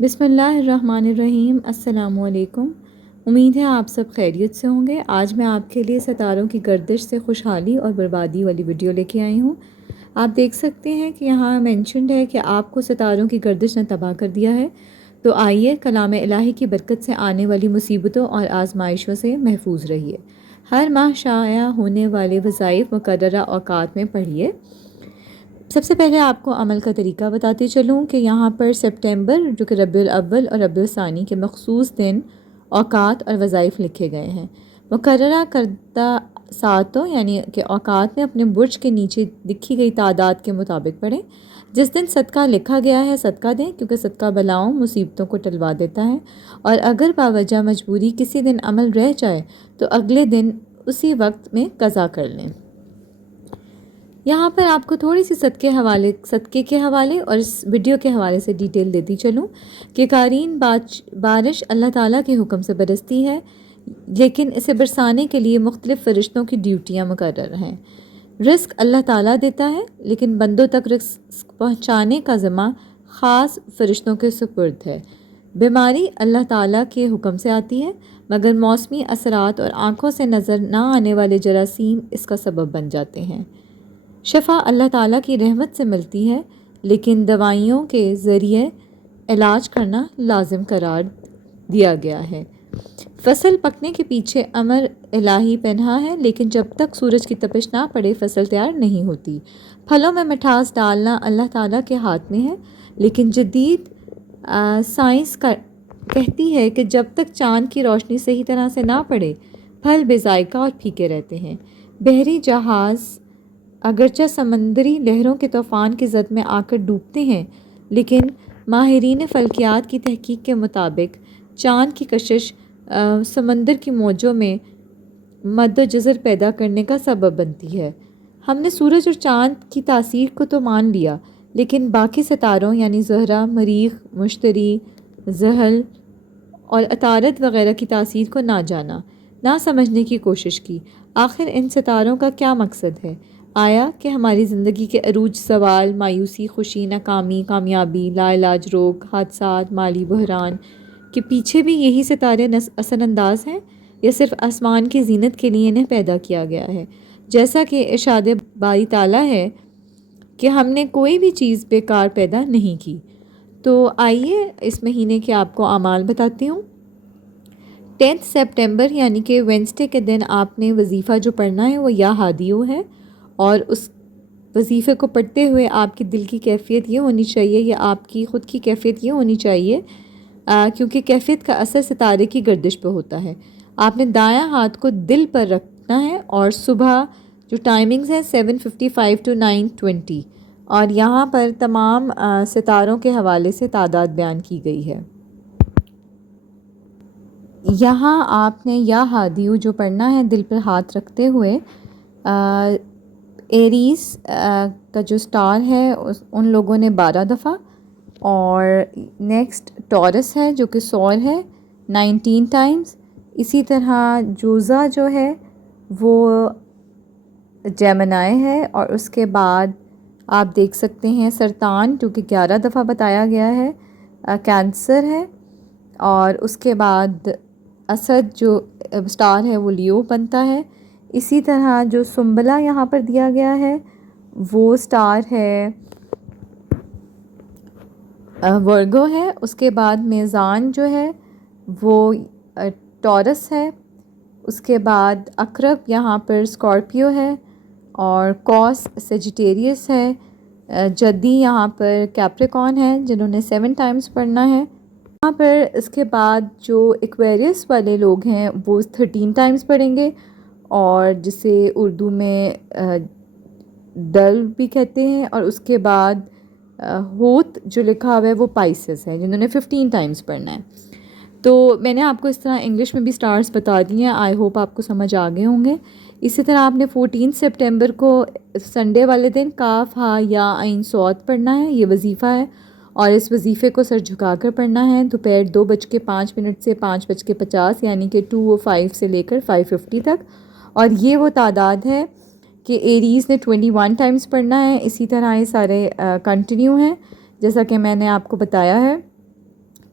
بسم اللہ الرحمن الرحیم۔ السلام علیکم۔ امید ہے آپ سب خیریت سے ہوں گے۔ آج میں آپ کے لیے ستاروں کی گردش سے خوشحالی اور بربادی والی ویڈیو لے کے آئی ہوں۔ آپ دیکھ سکتے ہیں کہ یہاں مینشنڈ ہے کہ آپ کو ستاروں کی گردش نے تباہ کر دیا ہے، تو آئیے کلام الہی کی برکت سے آنے والی مصیبتوں اور آزمائشوں سے محفوظ رہیے۔ ہر ماہ شائع ہونے والے وظائف مقررہ اوقات میں پڑھیے۔ سب سے پہلے آپ کو عمل کا طریقہ بتاتے چلوں کہ یہاں پر سپٹمبر جو کہ ربیع الاول اور ربیع الثانی کے مخصوص دن، اوقات اور وظائف لکھے گئے ہیں۔ مقررہ کردہ ساعتوں یعنی کہ اوقات میں اپنے برج کے نیچے لکھی گئی تعداد کے مطابق پڑھیں۔ جس دن صدقہ لکھا گیا ہے صدقہ دیں، کیونکہ صدقہ بلاؤں مصیبتوں کو ٹلوا دیتا ہے، اور اگر باوجہ مجبوری کسی دن عمل رہ جائے تو اگلے دن اسی وقت میں قضا کر لیں۔ یہاں پر آپ کو تھوڑی سی صدقے کے حوالے اور اس ویڈیو کے حوالے سے ڈیٹیل دیتی چلوں کہ قارئین بارش اللہ تعالیٰ کے حکم سے برستی ہے، لیکن اسے برسانے کے لیے مختلف فرشتوں کی ڈیوٹیاں مقرر ہیں۔ رزق اللہ تعالیٰ دیتا ہے، لیکن بندوں تک رزق پہنچانے کا ذمہ خاص فرشتوں کے سپرد ہے۔ بیماری اللہ تعالیٰ کے حکم سے آتی ہے، مگر موسمی اثرات اور آنکھوں سے نظر نہ آنے والے جراثیم اس کا سبب بن جاتے ہیں۔ شفا اللہ تعالیٰ کی رحمت سے ملتی ہے، لیکن دوائیوں کے ذریعے علاج کرنا لازم قرار دیا گیا ہے۔ فصل پکنے کے پیچھے امر الہی پنہاں ہے، لیکن جب تک سورج کی تپش نہ پڑے فصل تیار نہیں ہوتی۔ پھلوں میں مٹھاس ڈالنا اللہ تعالیٰ کے ہاتھ میں ہے، لیکن جدید سائنس کہتی ہے کہ جب تک چاند کی روشنی صحیح طرح سے نہ پڑے پھل بے ذائقہ اور پھیکے رہتے ہیں۔ بحری جہاز اگرچہ سمندری لہروں کے طوفان کی زد میں آ کر ڈوبتے ہیں، لیکن ماہرین فلکیات کی تحقیق کے مطابق چاند کی کشش سمندر کی موجوں میں مد و جزر پیدا کرنے کا سبب بنتی ہے۔ ہم نے سورج اور چاند کی تاثیر کو تو مان لیا، لیکن باقی ستاروں یعنی زہرہ، مریخ، مشتری، زحل اور عطارد وغیرہ کی تاثیر کو نہ جانا، نہ سمجھنے کی کوشش کی۔ آخر ان ستاروں کا کیا مقصد ہے؟ آیا کہ ہماری زندگی کے عروج، زوال، مایوسی، خوشی، ناکامی، کامیابی، لا علاج روگ، حادثات، مالی بحران کے پیچھے بھی یہی ستارے اثر انداز ہیں، یا صرف آسمان کی زینت کے لیے انہیں پیدا کیا گیا ہے؟ جیسا کہ ارشاد باری تعالیٰ ہے کہ ہم نے کوئی بھی چیز بیکار پیدا نہیں کی۔ تو آئیے اس مہینے کے آپ کو اعمال بتاتی ہوں۔ 10 سپٹمبر یعنی کہ وینسڈے کے دن آپ نے وظیفہ جو پڑھنا ہے وہ یا ہادیو ہے، اور اس وظیفے کو پڑھتے ہوئے آپ کی دل کی کیفیت یہ ہونی چاہیے یا آپ کی خود کی کیفیت یہ ہونی چاہیے، کیونکہ کیفیت کا اثر ستارے کی گردش پہ ہوتا ہے۔ آپ نے دایاں ہاتھ کو دل پر رکھنا ہے، اور صبح جو ٹائمنگز ہیں 7:55 to 9:20، اور یہاں پر تمام ستاروں کے حوالے سے تعداد بیان کی گئی ہے۔ یہاں آپ نے یا ہادیو جو پڑھنا ہے دل پر ہاتھ رکھتے ہوئے، ایریز کا جو سٹار ہے ان لوگوں نے 12 دفعہ، اور نیکسٹ ٹورس ہے جو کہ سور ہے 19 ٹائمز۔ اسی طرح جوزا جو ہے وہ جیمنائے ہے، اور اس کے بعد آپ دیکھ سکتے ہیں سرطان جو کہ 11 دفعہ بتایا گیا ہے، کینسر ہے، اور اس کے بعد اسد جو سٹار ہے وہ لیو بنتا ہے۔ اسی طرح جو سنبلہ یہاں پر دیا گیا ہے وہ سٹار ہے ورگو ہے۔ اس کے بعد میزان جو ہے وہ ٹورس ہے۔ اس کے بعد عقرب یہاں پر اسکارپیو ہے، اور کوس سیجیٹیریس ہے۔ جدی یہاں پر کیپریکون ہے جنہوں نے 7 ٹائمز پڑھنا ہے یہاں پر۔ اس کے بعد جو ایکویریس والے لوگ ہیں وہ 13 ٹائمز پڑھیں گے، اور جسے اردو میں دل بھی کہتے ہیں۔ اور اس کے بعد ہوت جو لکھا ہوا ہے وہ پائسس ہے جنہوں نے 15 ٹائمز پڑھنا ہے۔ تو میں نے آپ کو اس طرح انگلش میں بھی سٹارز بتا دی ہیں، آئی ہوپ آپ کو سمجھ آ گئے ہوں گے۔ اسی طرح آپ نے 14 سپٹمبر کو سنڈے والے دن کاف ہا یا عین صاد پڑھنا ہے، یہ وظیفہ ہے، اور اس وظیفے کو سر جھکا کر پڑھنا ہے دوپہر 2:05 سے 5:50 یعنی کہ 2:05 سے لے کر 5:50 تک، اور یہ وہ تعداد ہے کہ ایریز نے 21 ٹائمز پڑھنا ہے۔ اسی طرح یہ سارے کنٹینیو ہیں جیسا کہ میں نے آپ کو بتایا ہے۔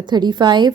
35,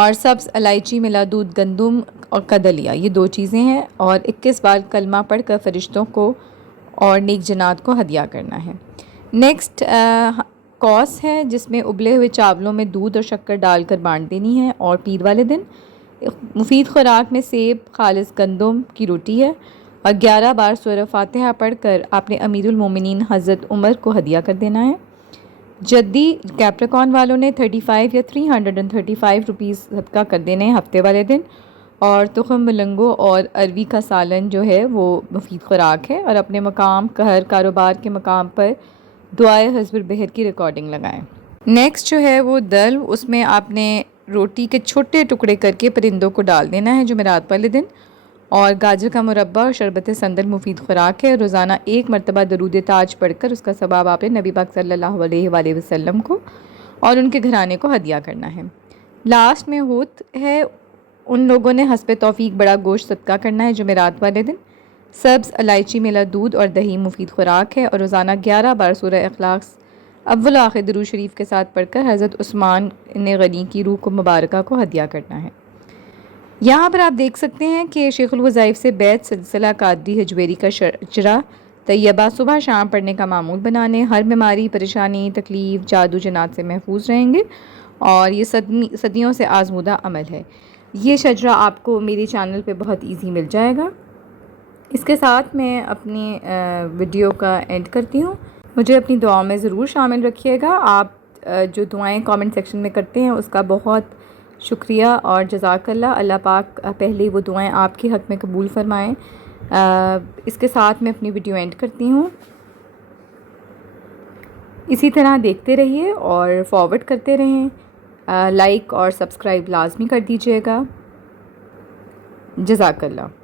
اور سبز الائچی ملا دودھ گندم اور کا دلیا، یہ 2 چیزیں ہیں، اور 21 بار کلمہ پڑھ کر فرشتوں کو اور نیک جنات کو ہدیہ کرنا ہے۔ نیکسٹ کوس ہے جس میں ابلے ہوئے چاولوں میں دودھ اور شکر ڈال کر بانٹ دینی ہے، اور پیر والے دن مفید خوراک میں سیب خالص گندم کی روٹی ہے، اور 11 بار سورہ فاتحہ پڑھ کر آپ نے امیر المومنین حضرت عمر کو ہدیہ کر دینا ہے۔ جدی کیپریکون والوں نے 35 یا 335 روپیز صدقہ کر دینے ہیں ہفتے والے دن، اور تخم ملنگو اور اروی کا سالن جو ہے وہ مفید خوراک ہے، اور اپنے مقام ہر کاروبار کے مقام پر دعائے حزب البحر کی ریکارڈنگ لگائیں۔ نیکسٹ جو ہے وہ دل، اس میں آپ نے روٹی کے چھوٹے ٹکڑے کر کے پرندوں کو ڈال دینا ہے جمعرات والے دن، اور گاجر کا مربع اور شربت سندل مفید خوراک ہے۔ روزانہ 1 مرتبہ درود تاج پڑھ کر اس کا ثواب آپ نے نبی پاک صلی اللہ علیہ وآلہ وسلم کو اور ان کے گھرانے کو ہدیہ کرنا ہے۔ لاسٹ میں ہوت ہے، ان لوگوں نے حسب توفیق بڑا گوشت صدقہ کرنا ہے جمعرات والے دن۔ سبز الائچی ملا دودھ اور دہی مفید خوراک ہے، اور روزانہ 11 بار سورہ اخلاص اول و آخر درود شریف کے ساتھ پڑھ کر حضرت عثمان غنی کی روح کو مبارکہ کو ہدیہ کرنا ہے۔ یہاں پر آپ دیکھ سکتے ہیں کہ شیخ الوظائف سے بیت سلسلہ قادری حجویری کا شجرہ طیبہ صبح شام پڑھنے کا معمول بنانے، ہر بیماری پریشانی تکلیف جادو جنات سے محفوظ رہیں گے، اور یہ صدیوں سے آزمودہ عمل ہے۔ یہ شجرہ آپ کو میرے چینل پہ بہت ایزی مل جائے گا۔ اس کے ساتھ میں اپنی ویڈیو کا اینڈ کرتی ہوں۔ مجھے اپنی دعاؤں میں ضرور شامل رکھیے گا۔ آپ جو دعائیں کامنٹ سیکشن میں کرتے ہیں اس کا بہت شکریہ، اور جزاک اللہ۔ اللہ پاک پہلے وہ دعائیں آپ کے حق میں قبول فرمائیں۔ اس کے ساتھ میں اپنی ویڈیو اینڈ کرتی ہوں۔ اسی طرح دیکھتے رہیے اور فارورڈ کرتے رہیں، لائک اور سبسکرائب لازمی کر دیجیے گا۔ جزاک اللہ۔